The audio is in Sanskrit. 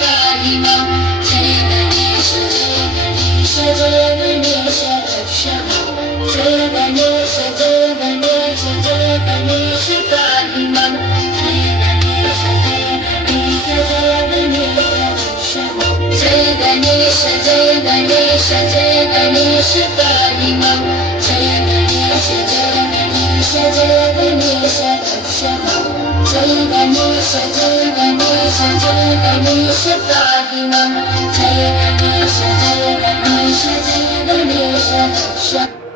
पाहि मां जय गणेश जय गणेश रक्ष मां जय गणेश पाहि मां जय गणेश रक्ष मां जय गणेश पाहि मां जय गणेश रक्ष मां जय गणेश पाहि मां जय गणेश रक्ष